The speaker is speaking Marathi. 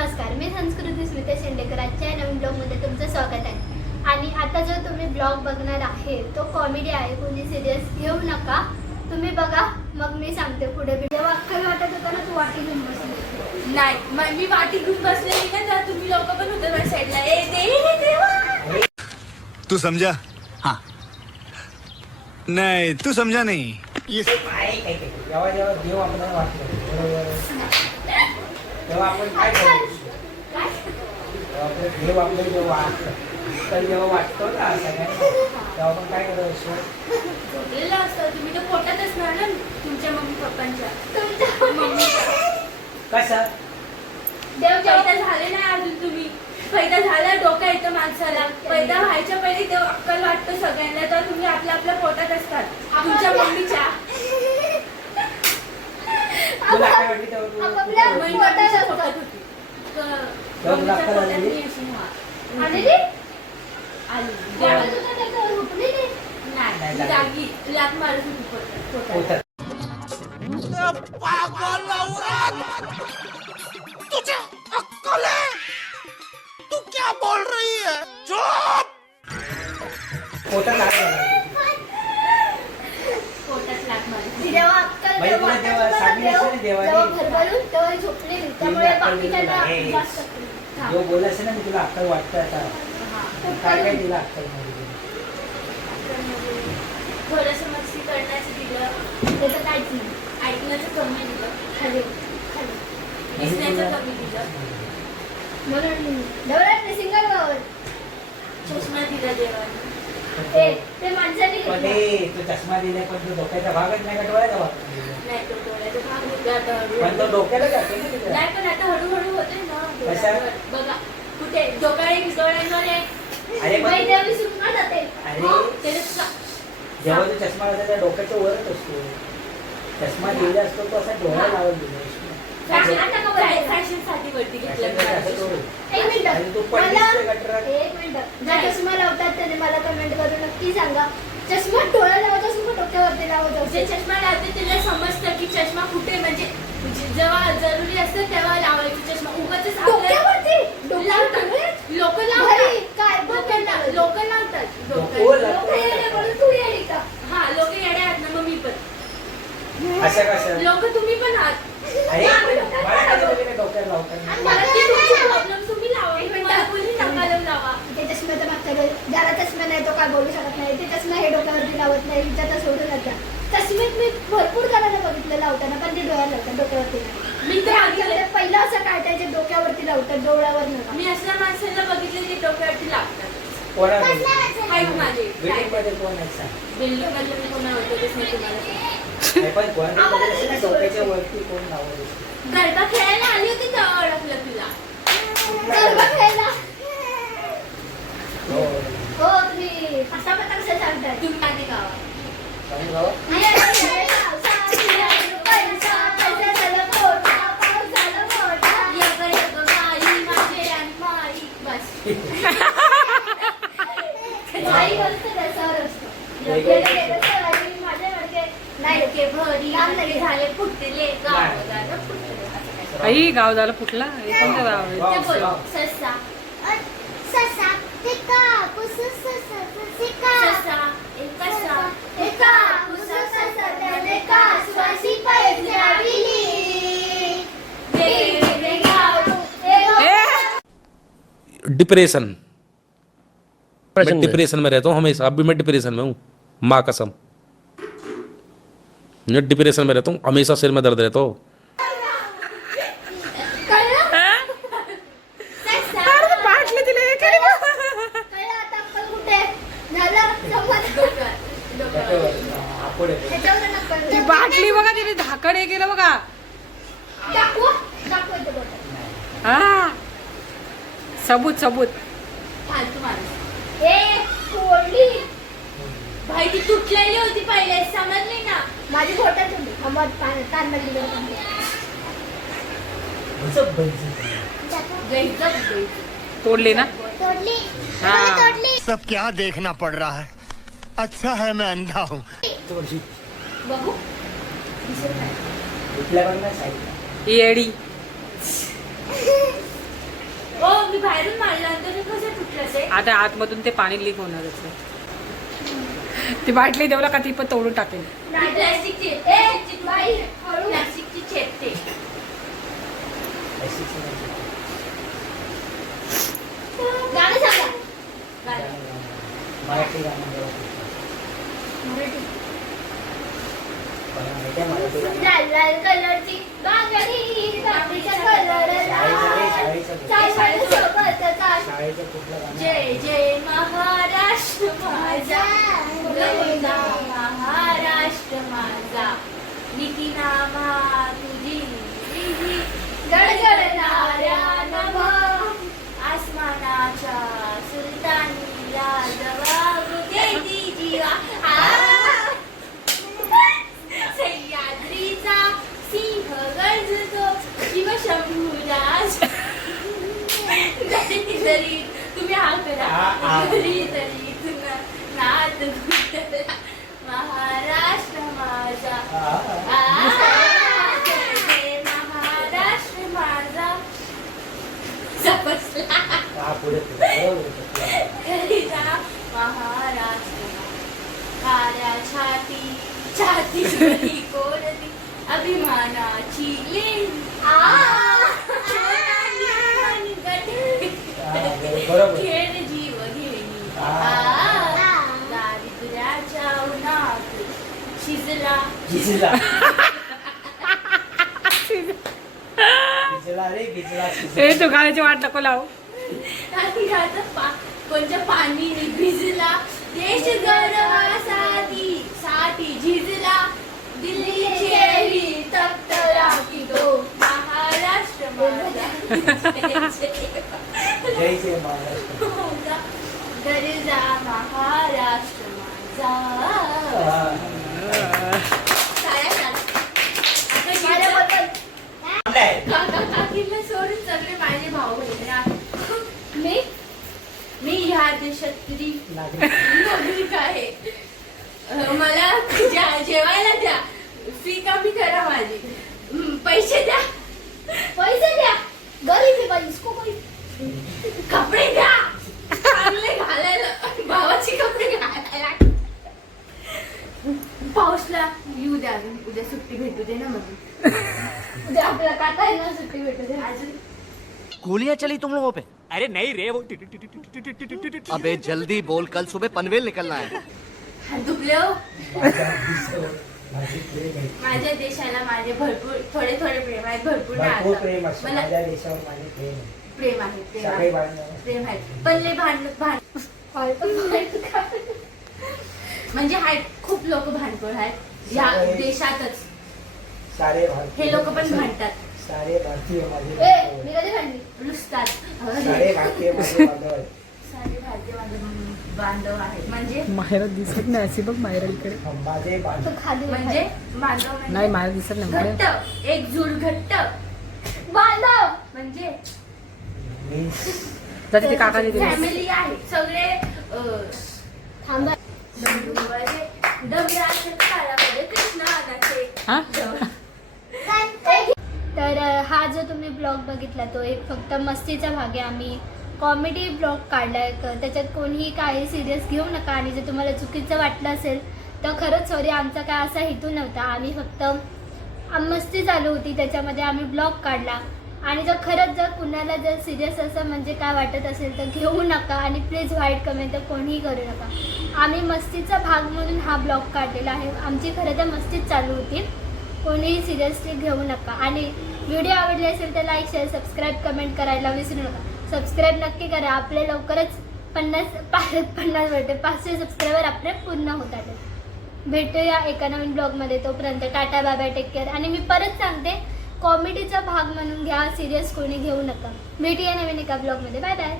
नमस्कार, मी संस्कृती स्मिता शेंडेकर. आजच्या नवीन ब्लॉगमध्ये तुमचं स्वागत आहे. आणि आता जो तुम्ही ब्लॉग बघणार आहे तो कॉमेडी आहे, कोणी सिरियस घेऊ नका. तुम्ही बघा, मग मी सांगते पुढे. जेव्हा अक्कल वाटत होता ना, तू वाटी घेऊन बसली. नाही, मी वाटी घेऊन बसलेली ना, तर तुम्ही लोक पण होते माझ्या साईडला. ए देवा, तू समझा? हाँ. नहीं, तू समझा नहीं. जेव्हा देव आपल्याला वाटतं तेव्हा आपण काय करू? देव आपल्याला जेव्हा वाटतं तर जेव्हा वाटतो ना सगळ्यांना तेव्हा आपण काय करतो? झोपलेलं असतं. तुम्ही तर पोटात असणार ना तुमच्या मम्मी पप्पांच्या. कसं देव पैदा झाले नाही अजून. तुम्ही पैदा झाला, डोका येतं माणसाला. पैदा व्हायच्या पहिले देव अक्कल वाटतं सगळ्यांना. तर तुम्ही आपल्या आपल्या पोटात असतात तुमच्या मम्मीच्या. तुला काय वाटली तेव्हा मम्मी मम्मीच्या पोटात होती. तुला अक्कल आली? आली नाही, जागी लात मारत होती पोटात. तुझे अक्कल है? तू क्या बोल रही है? चुप! पोटात लाथ मारली. पोटात लात मारत. जेव्हा अक्कल म्हणजे तुला जेव्हा सांगितलं असेल ना देवाने, जेव्हा भरभरून तेव्हा झोपलेली, त्यामुळे बाकीच्यांना जास्त जो बोलला असेल ना, मी तुला अक्कल वाटतं आता. काय काय दिलं अक्कल मध्ये? थोडंसं मस्ती करण्याचं दिलं, त्याचं काहीच नाही. ऐकण्याचं कमी दिलं, खाली खाली दिसण्याचं कमी दिलं, म्हणून डोळ्यात सिंगल बावर चष्मा दिला देवाने. ते माणसाने पण घेतलं. तो चष्मा दिला पण तो डोक्याचा भागच नाही का, डोळ्याचा भाग नाही, तो डोळ्याचा भाग होता आता हळूहळू. पण तो डोक्याला जातो ना तिथे. नाही, पण आता हळूहळू होते ना कशा? डोळ्यावर. बघा कुठे डोळ्यांवर आहे. अरे पण मैद्या विसरून ना जाते. अरे त्याला जेव्हा तो चष्मा लावतो त्या डोक्याच्या वरच असतो. चष्मा दिला असतो तो असा डोळा लावत दिला फॅशन साठी वरती घेतलं. एक मिनिट, आणि तू पण मला दिसतोय गटरात. एक मिनिट, ज्या चष्मा लावतात त्याने मला कमेंट करून नक्की सांगा, चष्मा डोळा लावत असू का डोक्यावरती लावत जे असू? चष्मा लावते त्याला समजतं की चष्मा कुठे, म्हणजे जेव्हा जरुरी असतं तेव्हा लावायचं चष्मा. उगाचच डोक्यावरती लावतात लोक भारी, लावतात. काय डोक्याला लोक लावतात. लोक येणे म्हणून तू येडी का? हा, लोक येडे आहेत ना, मग मी पण. अशा कशा? लोक तुम्ही पण आहात. अरे मला कधी बघितलं डोक्यात लावताना? मला ते तुमचा प्रॉब्लेम, तुम्ही लावा. मला कोणी नका लावा. ते चष्म्याचं मागच्या ज्याला चष्मा नाही तो काय बोलू शकत नाही. ते चष्मा हे डोक्यावरती लावत नाही, विचारता सोडून जातात. चष्मेत मी भरपूर जणांना बघितलं लावताना, पण ते डोळ्यात लावतात, डोक्यावरती नाही. मी तर आधी पहिलं असं काढायचे डोक्यावरती लावतात, डोळ्यावर नका. मी असल्या माणसाला बघितलं ते डोक्यावरती लागतात. कोणाला? आहेत माझे बिल्डिंग मध्ये कोण आहे सांग? बिल्डिंग मध्ये मी कोणा ओळखतच नाही तुम्हाला. नाही, पण कोणाला बघितलं असेल ना, डोक्याच्या वरती कोण लावत असतं. गरबा खेळायला आली होती तेव्हा ओळखलं तुला. गरबा खेळायला. हो. हो, तुम्ही पटापटा कसं सांगताय? तुम्ही आधी गावात. सांगू गावा? यग यग माई माझे आणि माई. बस. काही गोष्ट त्याच्यावर असतं. आपल्याला त्याचं आणि माझ्याकडे नाही. के भरी काम नाही झाले फुटले गाव झालं फुटले. असं काय. आई गाव झालं कुठला हे कोणतं गाव आहे? ते बोल. ससा ससा ते कापूस ससा ते ससा एक कसा ते कापूस ससा त्याने कासवाशी पैसे लाविली. वेगवेगळे गाव डिप्रेशन। मैं डिप्रेशन में रहता हूँ हमेशा। अभी मैं डिप्रेशन में हूँ, माँ कसम। मैं डिप्रेशन में रहता हूँ हमेशा, सिर में दर्द रहता हो। पाटलं तिला हे केलं. कळलं आता अक्कल कुठे झालं समज. आपण त्याच्यावर नक्कल. ती बाटली बघा, तिने झाकण हे केलं बघा. दाखवू इथे बोट. हा, सबूत सबूत. फालतू माणूस. ए फोडली भाई ती तुटलेली होती पहिले, समजली ना. माझी फोटोच होती. हमत तान मध्ये गैजब. तोडली ना. तोडली. हाँ. तोडली. सब क्या देखना पड़ रहा है? अच्छा है मैं अंधा हूँ. बघू दिसेल काय. कुठल्या पण नाही साईडला. येडी. बाहेरून मारलं आणि तरी कसं तुटलं ते? आता आतमधून ते पाणी लीक होणारच आहे. ती बाटली देवला का ती पण तोडून टाकेल. प्लास्टिकची बाई, हळू. प्लास्टिकची चेपते. गाणं सांगा. मराठी गाणं जरा खूप. मला माहिती आहे मराठी गाणं. लाल लाल कलरची बांगडी, बांगडीचा कलर लाल. सोबतचा शाळेचं कुठलं गाणं? जय जय महाराष्ट्र माझा, गौंदा महाराष्ट्र माझा, नितीनामा तुझी गडगडणाऱ्या नभा, आसमानाच्या सुलतानीला जवाब देती जीवा. सह्याद्रीचा सिंह गर्जतो शिवशंभूराज. तरी तुम्ही हा करा. तरी नाद गुंतला महाराष्ट्र माझा. जय जय महाराष्ट्र माझा. समजला? हा, पुढे बरोबर. घरी जा महाराष्ट्र. काळ्या छाती कोरली अभिमानाची लेणी. बरोबर. खेळ जीव घेणी. दारिद्र्याच्या उन्हात शिजला. गिजला. गिजला रे, गिजला, शिजला. ए तू गाण्याची वाट नको लावू. कोणत्या पाणी भिजला. देश गर्वासाठी झिजला. दिल्लीची तप्त राखी तो महाराष्ट्र माझा. जय जय महाराष्ट्र. गरजा महाराष्ट्र माझा. माझ्याबद्दल. काकीला सोडून सगळे माझे भाऊ बहिणी आहेत. मी ह्या देशातली नागरिक आहे. मला जेवायला द्या. फी कमी करा माझी. पैसे द्या. पैसे द्या. गरीब आहे बाई, इसको कोई. कपडे द्या चांगले घालायला. भावाचे कपडे घालायला. पाऊसला येऊ द्या. उद्या सुट्टी भेटू दे ना मला. उद्या आपल्याला काटा आहे ना, सुट्टी भेटू दे. अजून गोलियां चली तुम लोगों पे? अरे नहीं रे वो अबे जल्दी बोल, कल सुबह पनवेल निकलना है. हात दुखले हो. माझी प्रेम आहे. माझ्या देशाला माझे भरपूर थोडे प्रेम आहेत. भरपूर नाही भरपूर आता. प्रेम असतं मला माझ्या देशावर. माझे प्रेम आहे. प्रेम आहे. प्रेम सगळे आहे. बांधव. प्रेम आहे. पण लय म्हणजे आहेत खूप लोक भांडखोर आहेत या देशातच. सारे भारतीय. हे लोक पण भांडतात. सारे भारतीय माझे ए, बांधव मी आहेत. कधी भांडली? रुसतात. सारे भारतीय माझे बांधव आहेत. सारे भारतीय बांधव आहेत. म्हणजे माहेरात दिसत नाही अशी बघ माहेराकडे. माझे तू बांधव. खाली म्हणजे बांधव नाही म्हणजे माहेर दिसत नाही माहेर. घट्ट. एकजूट घट्ट बांधव. म्हणजे मी जाते ते काका तिथे. फॅमिली आहे. सगळे थांबा. डबऱ्याच्या काळामध्ये कृष्णाचे. हा तर हा जो तुम्ही ब्लॉग बघितला तो एक फक्त मस्तीचा भाग आहे. आम्ही कॉमेडी ब्लॉग काढलाय. त्याच्यात कोणीही काही सिरियस घेऊ नका. आणि जर तुम्हाला चुकीचं वाटलं असेल तर खरंच सॉरी. आमचा काय असा हेतू नव्हता. आम्ही फक्त मस्ती चालू होती त्याच्यामध्ये आम्ही ब्लॉग काढला. आणि जर खरंच जर कुणाला जर सिरियस असं म्हणजे काय वाटत असेल तर घेऊ नका. आणि प्लीज वाईट कमेंट तर कोणीही करू नका. आम्ही मस्तीचा भाग म्हणून हा ब्लॉग काढलेला आहे. आमची खरं तर मस्तीच चालू होती. कोणीही सिरियसली घेऊ नका. आणि व्हिडिओ आवडले असेल तर लाईक शेअर सबस्क्राईब कमेंट करायला विसरू नका. सबस्क्राईब नक्की करा. आपले लवकरच 500 सबस्क्रायबर आपले पूर्ण होतात. भेटूया एका नवीन ब्लॉगमध्ये. तोपर्यंत tata bye bye, take care. आणि मी परत सांगते कॉमेडीचा भाग म्हणून घ्या. सिरियस कोणी घेऊ नका. भेटूया नवीन एका ब्लॉगमध्ये. Bye bye.